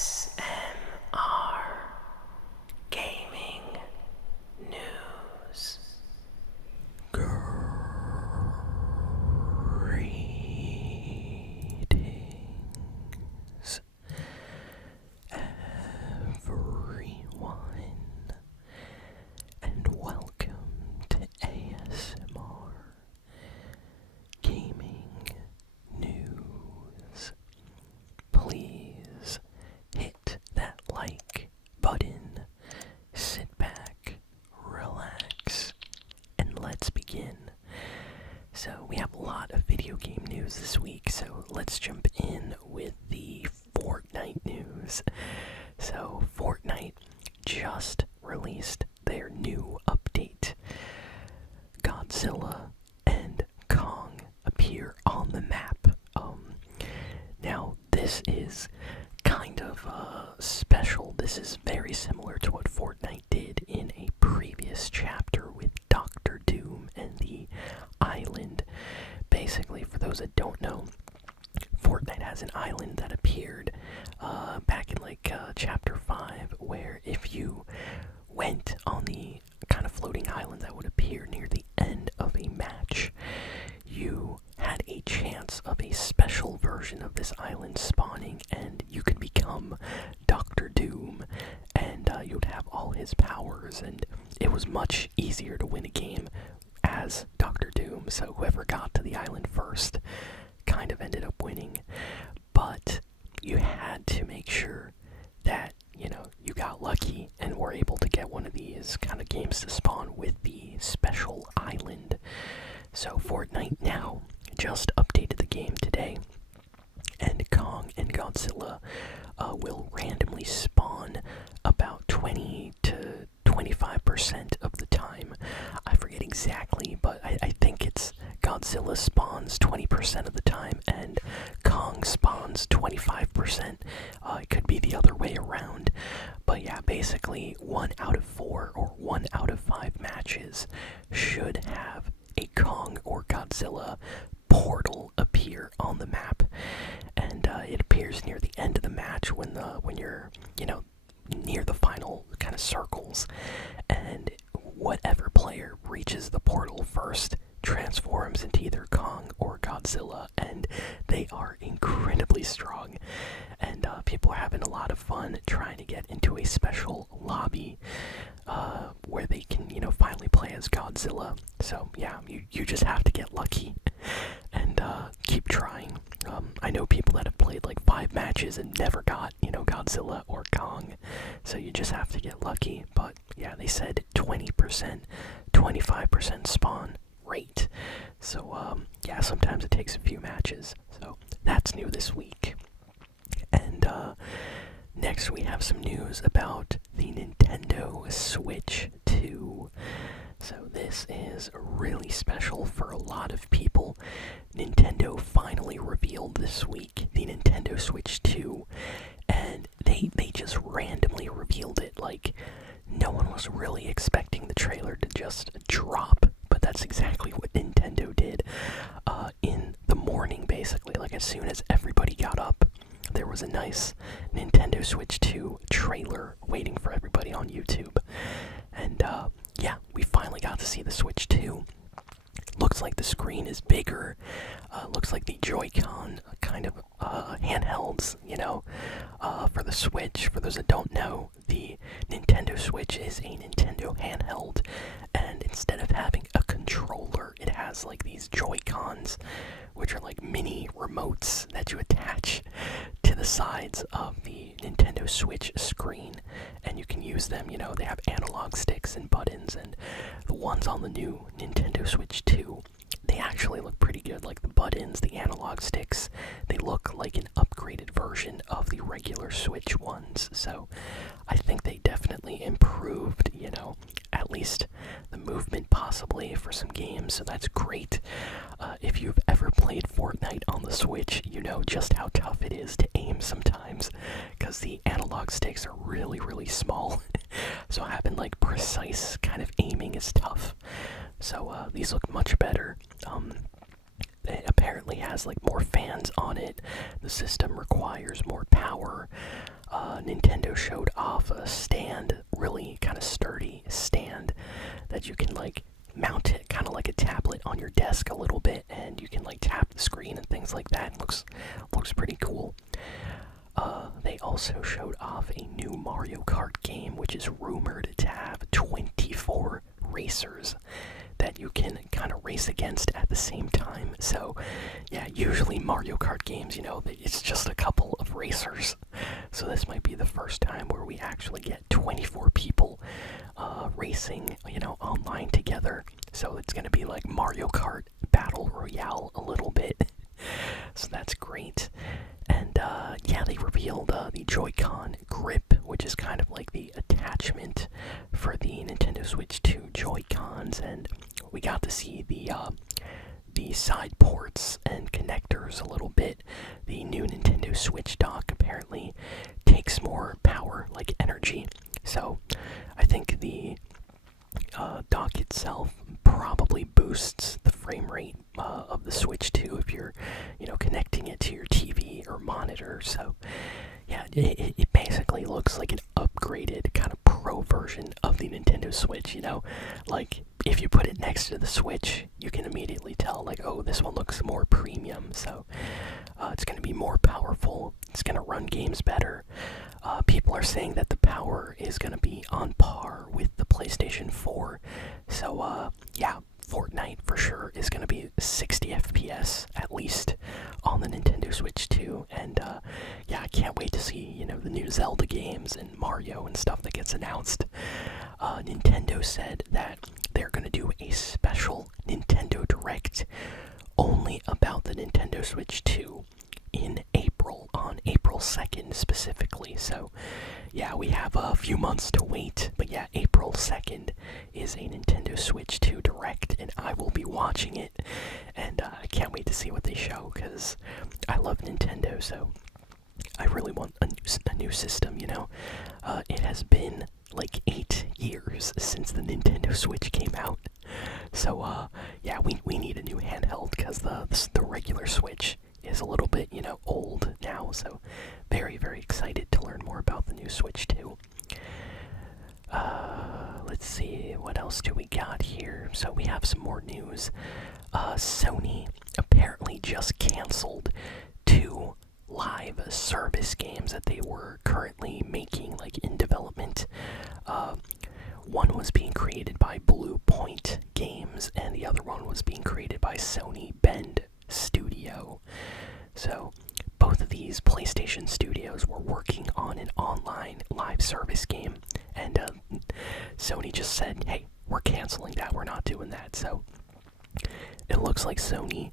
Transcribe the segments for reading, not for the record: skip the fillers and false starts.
ASMR Gaming News. Greetings, everyone, and welcome to ASMR Gaming News. Please hit that like button, sit back, relax, and let's begin. So we have a lot of video game news this week, so let's jump in with the Fortnite news. So Fortnite just released their new update. Godzilla and Kong appear on the map. Now this is kind of special. This is very similar to what Fortnite did in a previous chapter with Dr. Doom and the island. Basically, for those that don't know, Fortnite has an island that appeared back in chapter 5, where if you went on the kind of floating island that would appear near the end of a match, you had a chance of a special version of this island spawning, and you could become Dr. Doom, and you would have all his powers, and it was much easier to win a game as Dr. Doom, so whoever got to the island first kind of ended up winning. But you had to make sure that, you got lucky and were able to get one of these kind of games to spawn with the special island. So Fortnite now just updated the game today, and Kong and Godzilla will randomly spawn about 20 to 25% of the time. I forget exactly, but I think it's Godzilla spawns 20% of the time and Kong spawns 25%. It could be the other way around. But yeah, basically 1 out of 4 or 1 out of 5 matches should have a Kong or Godzilla portal appear on the map, and it appears near the end of the match when you're near the final kind of circles, and whatever player reaches the portal first transforms into either Kong or Godzilla, and they are incredibly strong, and people are having a lot of fun trying to get into a special lobby where they can finally play as Godzilla. So yeah, you just have to get lucky and keep trying. I know people that have played like 5 matches and never got Godzilla or Kong, so you just have to get lucky. But yeah, they said 20%, 25% spawn rate. So yeah, sometimes it takes a few matches. So that's new this week. And next we have some news about the Nintendo Switch 2. So this is really special for a lot of people. Nintendo finally revealed this week the Nintendo Switch 2, and they just randomly revealed it. Like, no one was really expecting the trailer to just drop, but that's exactly what Nintendo did in the morning, basically. Like, as soon as everybody got up, there was a nice Nintendo Switch 2 trailer waiting for everybody on YouTube. And yeah, we finally got to see the Switch 2. Looks like the screen is bigger. Looks like the Joy-Con kind of handhelds, for the Switch. For those that don't know, the Nintendo Switch is a Nintendo handheld, and instead of having a controller, it has like these Joy-Cons, which are like mini remotes that you attach to the sides of the Nintendo Switch screen, and you can use them. They have analog sticks and buttons, and the ones on the new Nintendo Switch 2, they actually look pretty good. Like the buttons, the analog sticks, they look like an upgraded version of the regular Switch ones. So I think they definitely improved, at least the movement possibly for some games. So that's great. If you've ever played Fortnite on the Switch, you know just how tough it is to aim sometimes, because the analog sticks are really, really small. So having like precise kind of aiming is tough. So these look much better. It apparently has like more fans on it. The system requires more power. Nintendo showed off a stand, really kind of sturdy stand that you can like mount it kind of like a tablet on your desk a little bit, and you can like tap the screen and things like that. Looks pretty cool. They also showed off a new Mario Kart game, which is rumored to have 24 racers that you can kind of race against at the same time. So, yeah, usually Mario Kart games, it's just a couple of racers. So this might be the first time where we actually get 24 people racing, online together. So it's going to be like Mario Kart Battle Royale a little bit. So that's great. And yeah, they revealed the Joy-Con grip, which is kind of like the attachment for the Nintendo Switch 2 Joy-Cons, and we got to see the side ports and connectors a little bit. The new Nintendo Switch dock apparently takes more power, like energy. So I think the dock itself probably boosts the frame rate of the Switch 2 if you're, connecting it to your TV or monitor. So yeah, it basically looks like an upgraded kind of pro version of the Nintendo Switch, Like, if you put it next to the Switch, you can immediately tell, like, oh, this one looks more premium. So it's going to be more powerful. It's going to run games better. People are saying that the power is going to be on par with the PlayStation 4. So, yeah, Fortnite for sure is going to be 60 FPS at least on the Nintendo Switch 2. And, yeah, I can't wait to see, the new Zelda games and Mario and stuff that gets announced. Nintendo said that they're going to do a special Nintendo Direct only about the Nintendo Switch 2 in April, on April 2nd specifically. So yeah, we have a few months to wait, but yeah, April 2nd is a Nintendo Switch 2 Direct, and I will be watching it, and I can't wait to see what they show, because I love Nintendo, so I really want a new system, It has been like 8 years since the Nintendo Switch came out, so yeah, we need a new handheld, because the regular Switch is a little bit, old now, so very, very excited to learn more about the new Switch 2. Let's see, what else do we got here? So we have some more news. Sony apparently just canceled 2 live service games that they were currently making, like in development. One was being created by Blue Point Games, and the other one was being created by Sony Bend Studio. So both of these PlayStation studios were working on an online live service game, and Sony just said, hey, we're canceling that, we're not doing that. So it looks like Sony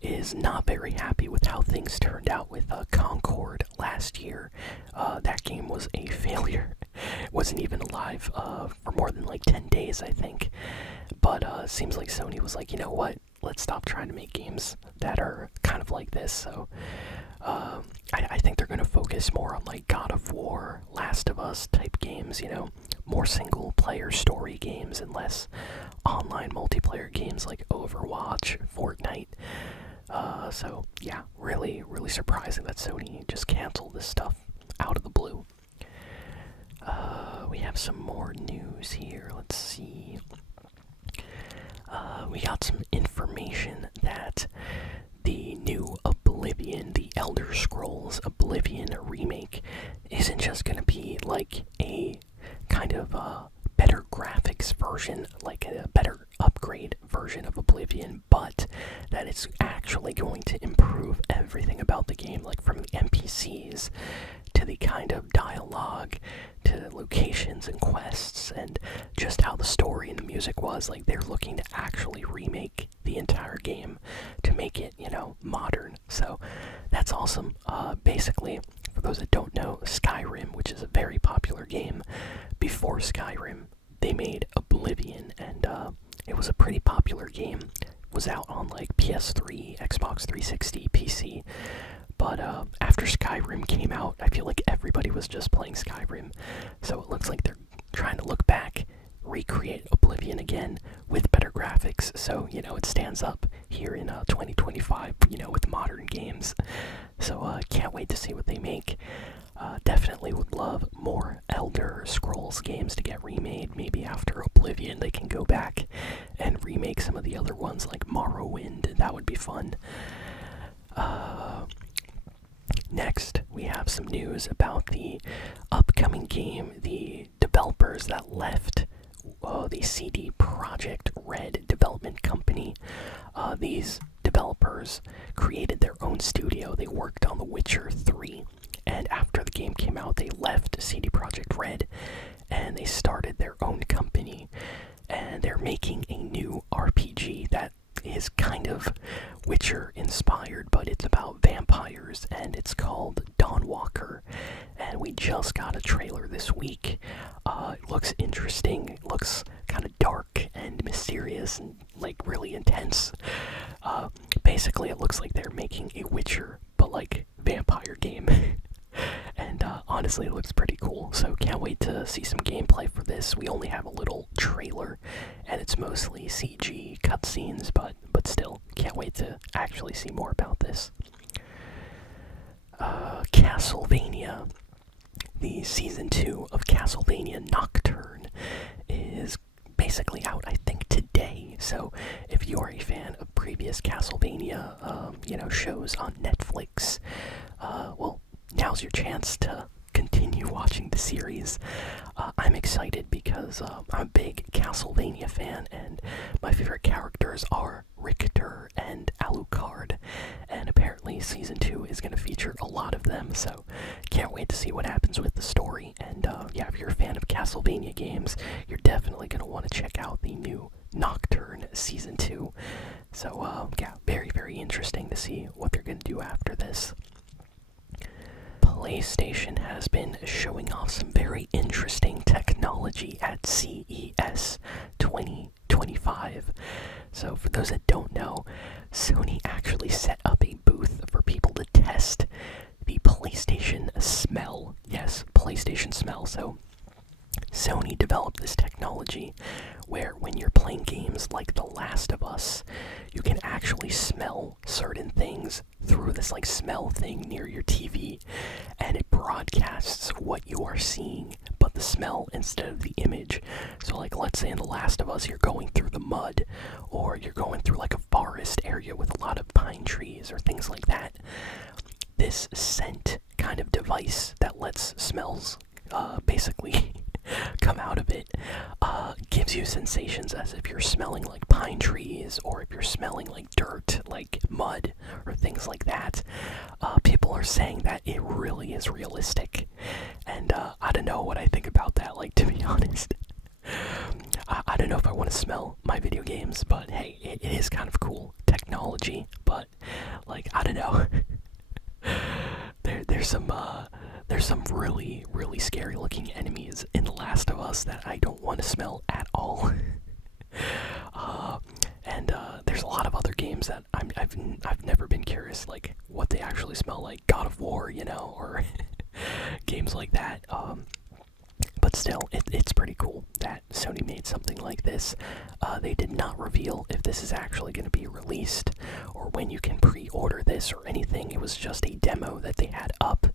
is not very happy with how things turned out with Concord last year. That game was a failure. It wasn't even alive for more than like 10 days, I think. But seems like Sony was like, you know what, let's stop trying to make games that are kind of like this. So I think they're going to focus more on like God of War, Last of Us type games, more single player story games and less online multiplayer games like Overwatch, Fortnite. So yeah, really, really surprising that Sony just canceled this stuff out of the blue. We have some more news here. Let's see. We got some information that the new Oblivion, the Elder Scrolls Oblivion remake, isn't just going to be like a kind of better graphics version, like a better upgrade version of Oblivion, but that it's actually going to improve everything about the game, like from the NPCs to the kind of dialogue to locations and quests and just how the story and the music was. Like, they're looking to actually remake the entire game to make it, modern. So that's awesome. Basically, for those that don't know, Skyrim, which is a very popular game, before Skyrim they made Oblivion, and it was a pretty popular game. It was out on like PS3, Xbox 360, PC. But after Skyrim came out, I feel like everybody was just playing Skyrim. So it looks like they're trying to look back, recreate Oblivion again with better graphics. So, it stands up here in 2025, with modern games. So can't wait to see what they make. Definitely Telltale's games to get remade. Maybe after Oblivion they can go back and remake some of the other ones like Morrowind. That would be fun. Next, we have some news about the upcoming game. The developers that left the CD Projekt Red development company. These developers created their own studio. They worked on The Witcher 3, and after the game came out, they left CD Projekt Red and they started their own company. And they're making a new RPG that is kind of Witcher inspired, but it's about vampires, and it's called Dawnwalker. And we just got a trailer this week. It looks interesting. It looks kind of dark and mysterious and like really intense. Basically, it looks like they're making a Witcher, but like vampire game. And honestly, it looks pretty cool. So can't wait to see some gameplay for this. We only have a little trailer, and it's mostly CG cutscenes, but still, can't wait to actually see more about this. Castlevania. The Season 2 of Castlevania Nocturne is basically out, I think, today. So if you're a fan of previous Castlevania, shows on Netflix, well, now's your chance to continue watching the series. I'm excited because I'm a big Castlevania fan, and my favorite characters are Richter and Alucard, and apparently Season 2 is going to feature a lot of them, so can't wait to see what happens with the story. And yeah, if you're a fan of Castlevania games, you're definitely going to want to check out the new Nocturne Season 2. So yeah, very, very interesting to see what they're going to do after this. PlayStation has been showing off some very interesting technology at CES 2025. So for those that don't know, Sony actually set up a booth for people to test the PlayStation Smell. Yes, PlayStation Smell. So Sony developed this technology where when you're playing games like The Last of Us, you can actually smell certain things through this like smell thing near your TV, and it broadcasts what you are seeing, but the smell instead of the image. So like, let's say in The Last of Us, you're going through the mud, or you're going through like a forest area with a lot of pine trees or things like that. This scent kind of device that lets smells basically come out of it gives you sensations as if you're smelling like pine trees, or if you're smelling like dirt, like mud, or things like that. People are saying that it really is realistic, and I don't know what I think about that, like, to be honest. I don't know if I want to smell my video games, but hey, it is kind of cool technology, but like, I don't know. There's some really, really scary looking enemies in The Last of Us that I don't want to smell at all. And there's a lot of other games that I've never been curious, like, what they actually smell like. God of War, or games like that. But still, it's pretty cool that Sony made something like this. They did not reveal if this is actually going to be released, or when you can pre-order this or anything. It was just a demo that they had up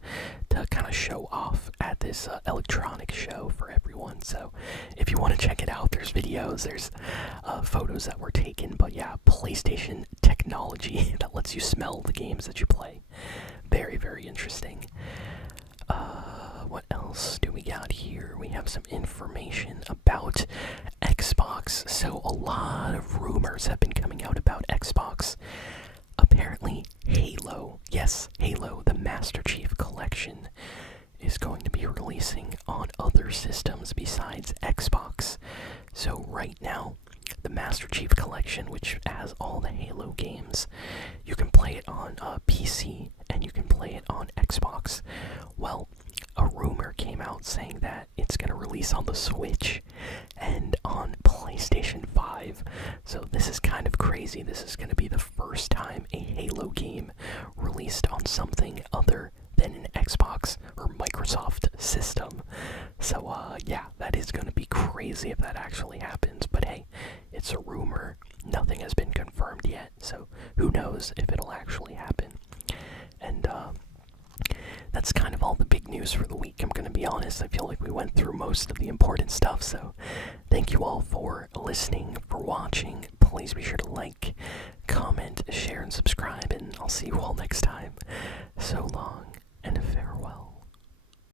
to kind of show off at this electronic show for everyone. So if you want to check it out, there's videos, there's photos that were taken. But yeah, PlayStation technology that lets you smell the games that you play. Very, very interesting. What else do we got here? We have some information about Xbox. So a lot of rumors have been coming out about Xbox. Apparently Halo, yes, Halo, the Master Chief Collection, is going to be releasing on other systems besides Xbox. So right now, the Master Chief Collection, which has all the Halo games, you can play it on PC and you can play it on Xbox. Well, a rumor came out saying that it's going to release on the Switch and on PlayStation 5. So this is kind of crazy. This is going to be the first time a Halo game released on something other than an Xbox or Microsoft system. So yeah, that is going to be crazy if that actually happens. But hey, it's a rumor. Nothing has been confirmed yet. So who knows if it'll actually happen. And that's kind of all the big news for the week. I'm gonna be honest, I feel like we went through most of the important stuff, so thank you all for listening, for watching. Please be sure to like, comment, share, and subscribe, and I'll see you all next time. So long.